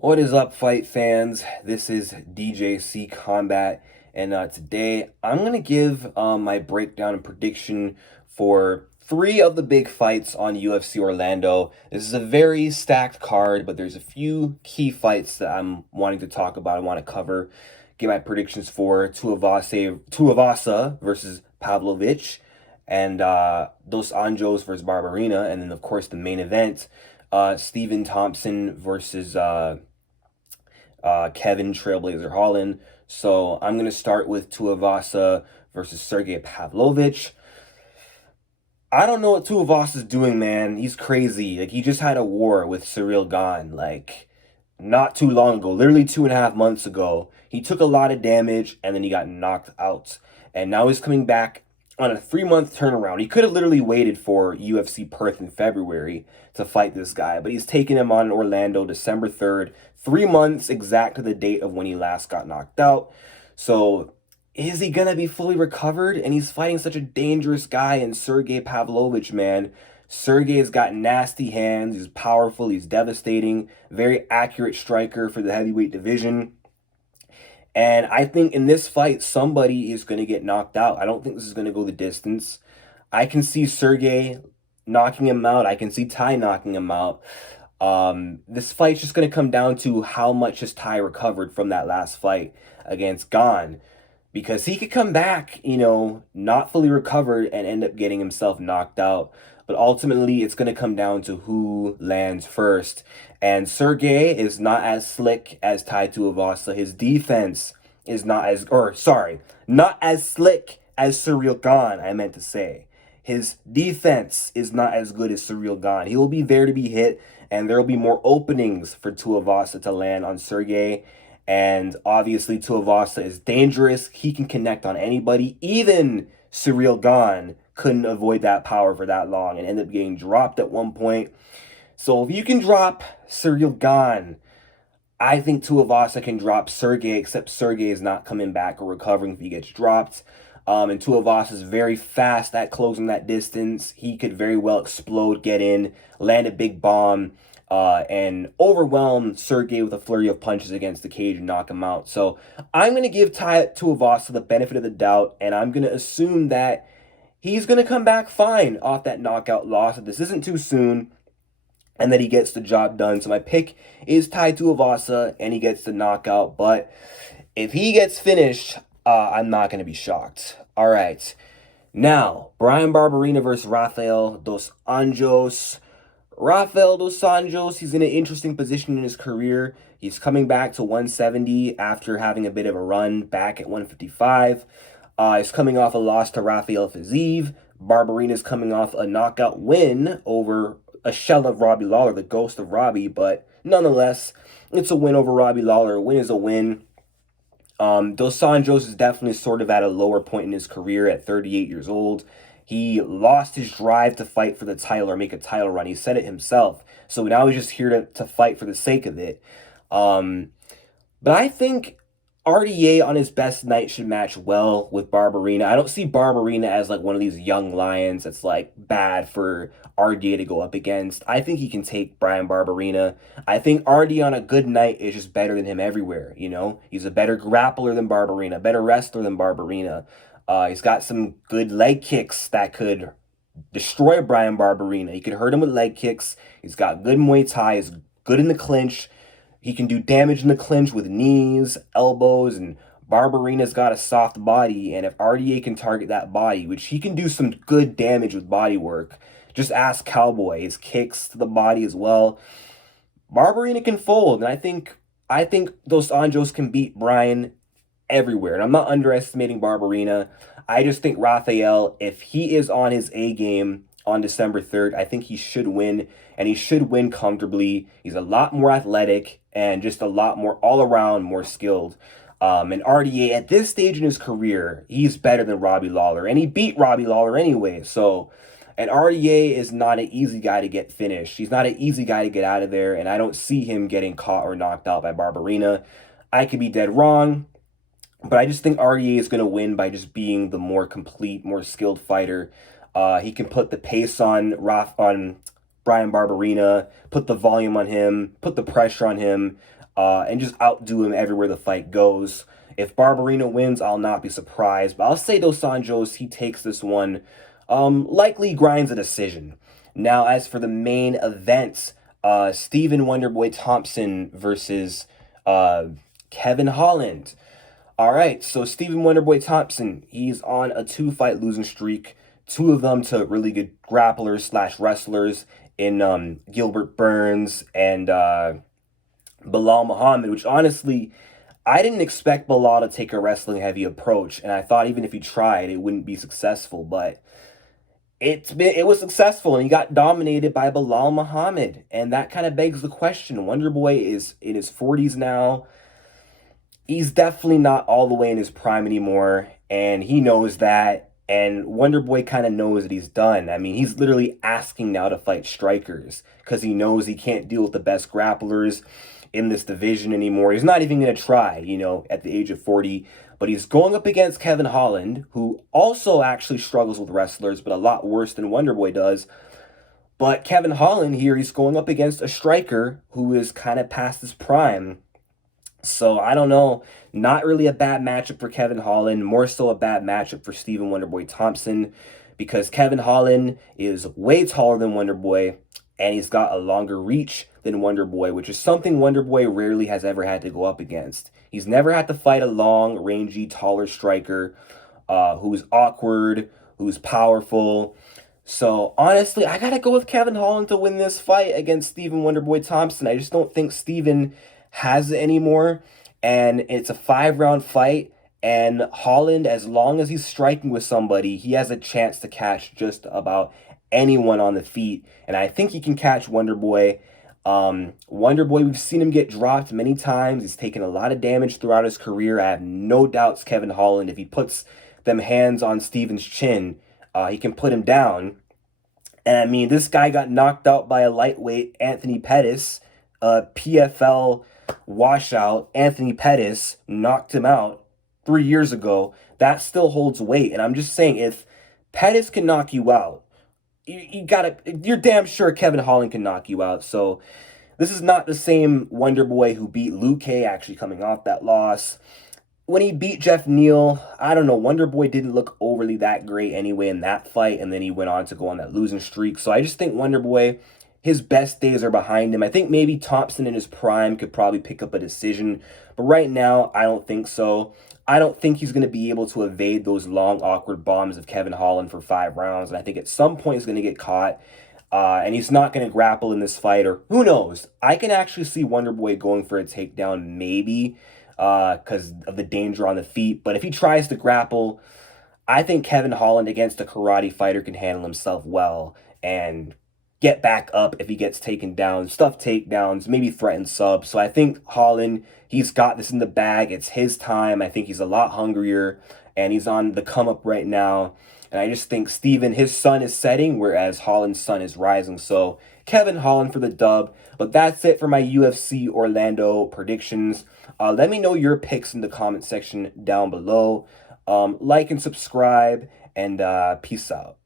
What is up, fight fans? This is DJC Combat, and today I'm gonna give my breakdown and prediction for three of the big fights on UFC Orlando. This is a very stacked card, but there's a few key fights that I'm wanting to talk about. I want to cover, give my predictions for Tuivasa versus Pavlovich, and Dos Anjos versus Barberena, and then of course the main event, Stephen Thompson versus Kevin Trailblazer Holland. So I'm going to start with Tuivasa versus Sergey Pavlovich. I don't know what Tuivasa's doing, man. He's crazy. Like, he just had a war with Cyril Gane, like, not too long ago, literally 2.5 months ago. He took a lot of damage and then he got knocked out. And now he's coming back on a 3-month turnaround. He could have literally waited for UFC Perth in February to fight this guy, but he's taking him on in Orlando December 3rd, 3 months exact to the date of when he last got knocked out. So is he gonna be fully recovered? And he's fighting such a dangerous guy in Sergey Pavlovich, man. Sergey's got nasty hands. He's powerful. He's devastating. Very accurate striker for the heavyweight division. And I think in this fight, somebody is going to get knocked out. I don't think this is going to go the distance. I can see Sergey knocking him out. I can see Ty knocking him out. This fight's just going to come down to how much has Ty recovered from that last fight against Gane. Because he could come back, not fully recovered and end up getting himself knocked out. But ultimately, it's going to come down to who lands first. And Sergey is not as slick as Tai Tuivasa. His defense is not as slick as Cyril Gane, I meant to say. His defense is not as good as Cyril Gane. He will be there to be hit, and there will be more openings for Tuivasa to land on Sergey. And obviously, Tuivasa is dangerous. He can connect on anybody. Even Cyril Gane couldn't avoid that power for that long and ended up getting dropped at one point. So if you can drop Cyril Gane, I think Tuivasa can drop Sergey, except Sergey is not coming back or recovering if he gets dropped. And Tuivasa is very fast at closing that distance. He could very well explode, get in, land a big bomb, and overwhelm Sergey with a flurry of punches against the cage and knock him out. So I'm going to give Tuivasa the benefit of the doubt, and I'm going to assume that he's going to come back fine off that knockout loss. If this isn't too soon, and that he gets the job done. So my pick is Tai Tuivasa, and he gets the knockout. But if he gets finished, I'm not going to be shocked. All right. Now, Brian Barberena versus Rafael dos Anjos. Rafael dos Anjos, he's in an interesting position in his career. He's coming back to 170 after having a bit of a run back at 155. He's coming off a loss to Rafael Fiziev. Barberena's coming off a knockout win over a shell of Robbie Lawler, the ghost of Robbie, but nonetheless, it's a win over Robbie Lawler. A win is a win. Dos Anjos is definitely sort of at a lower point in his career at 38 years old. He lost his drive to fight for the title or make a title run. He said it himself. So now he's just here to fight for the sake of it. But I think RDA on his best night should match well with Barberena. I don't see Barberena as like one of these young lions that's like bad for RDA to go up against. I think he can take Brian Barberena. I think RDA on a good night is just better than him everywhere, He's a better grappler than Barberena, better wrestler than Barberena. He's got some good leg kicks that could destroy Brian Barberena. He could hurt him with leg kicks. He's got good Muay Thai. He's good in the clinch. He can do damage in the clinch with knees, elbows, and Barberena's got a soft body, and if RDA can target that body, which he can do some good damage with body work, just ask Cowboy, his kicks to the body as well. Barberena can fold, and I think Dos Anjos can beat Brian everywhere. And I'm not underestimating Barberena. I just think Rafael, if he is on his A game on December 3rd, I think he should win, and he should win comfortably. He's a lot more athletic and just a lot more all around more skilled. And RDA at this stage in his career, he's better than Robbie Lawler, and he beat Robbie Lawler anyway. So, and RDA is not an easy guy to get finished. He's not an easy guy to get out of there, and I don't see him getting caught or knocked out by Barberena. I could be dead wrong, but I just think RDA is going to win by just being the more complete, more skilled fighter. He can put the pace on Brian Barberena, put the volume on him, put the pressure on him. and just outdo him everywhere the fight goes. If Barberena wins, I'll not be surprised, but I'll say Dos Anjos, he takes this one, likely grinds a decision. Now, as for the main events, Stephen Wonderboy Thompson versus Kevin Holland. All right, so Stephen Wonderboy Thompson, he's on a 2-fight losing streak, 2 of them to really good grapplers slash wrestlers in Gilbert Burns and Bilal Muhammad, which honestly, I didn't expect Bilal to take a wrestling heavy approach, and I thought even if he tried, it wouldn't be successful, but it was successful, and he got dominated by Bilal Muhammad, and that kind of begs the question. Wonderboy is in his 40s now. He's definitely not all the way in his prime anymore, and he knows that, and Wonderboy kind of knows that he's done. I mean, he's literally asking now to fight strikers because he knows he can't deal with the best grapplers in this division anymore. He's not even going to try, at the age of 40. But he's going up against Kevin Holland, who also actually struggles with wrestlers, but a lot worse than Wonderboy does. But Kevin Holland here, he's going up against a striker who is kind of past his prime. So I don't know. Not really a bad matchup for Kevin Holland. More so a bad matchup for Stephen Wonderboy Thompson, because Kevin Holland is way taller than Wonderboy, and he's got a longer reach than Wonderboy, which is something Wonderboy rarely has ever had to go up against. He's never had to fight a long, rangy, taller striker who's awkward, who's powerful. So, honestly, I got to go with Kevin Holland to win this fight against Stephen Wonderboy Thompson. I just don't think Stephen has it anymore, and it's a 5-round fight, and Holland, as long as he's striking with somebody, he has a chance to catch just about anyone on the feet, and I think he can catch Wonderboy. Wonderboy, we've seen him get dropped many times. He's taken a lot of damage throughout his career. I have no doubts Kevin Holland, if he puts them hands on Stephen's chin, he can put him down. And I mean, this guy got knocked out by a lightweight, Anthony Pettis, PFL washout. Anthony Pettis knocked him out 3 years ago. That still holds weight. And I'm just saying, if Pettis can knock you out, you're damn sure Kevin Holland can knock you out. So this is not the same Wonderboy who beat Luke, actually coming off that loss. When he beat Jeff Neal, I don't know, Wonderboy didn't look overly that great anyway in that fight, and then he went on to go on that losing streak. So I just think Wonderboy, his best days are behind him. I think maybe Thompson in his prime could probably pick up a decision, but right now, I don't think so. I don't think he's going to be able to evade those long, awkward bombs of Kevin Holland for 5 rounds, and I think at some point he's going to get caught, and he's not going to grapple in this fight, or who knows? I can actually see Wonderboy going for a takedown, maybe, because of the danger on the feet, but if he tries to grapple, I think Kevin Holland against a karate fighter can handle himself well, and get back up if he gets taken down, stuff takedowns, maybe threaten subs. So I think Holland, he's got this in the bag. It's his time. I think he's a lot hungrier, and he's on the come up right now. And I just think Stephen, his sun is setting, whereas Holland's sun is rising. So Kevin Holland for the dub. But that's it for my UFC Orlando predictions. Let me know your picks in the comment section down below. Like and subscribe, and peace out.